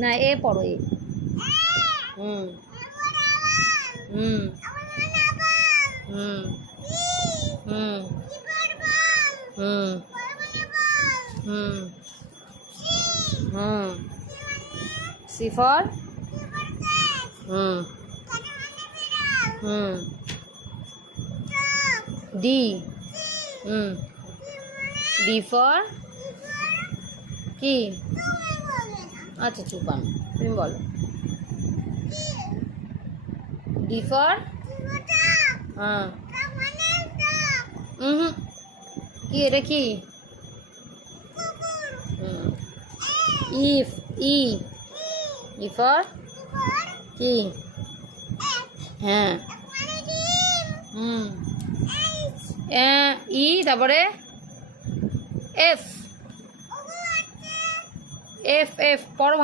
না, এ পড়ো, এ। হুম হুম হুম হুম হুম হুম হুম সি ফর হুম হুম ডি হুম ডি ফর কি? আচ্ছা চুপ আমি, তুমি বলো। ডি ফর হ্যাঁ হুম কি এটা কি? ইফ ই ই ফর কি? হ্যাঁ হুম ই তারপরে এফ এফ এফ পড়ো ভালো।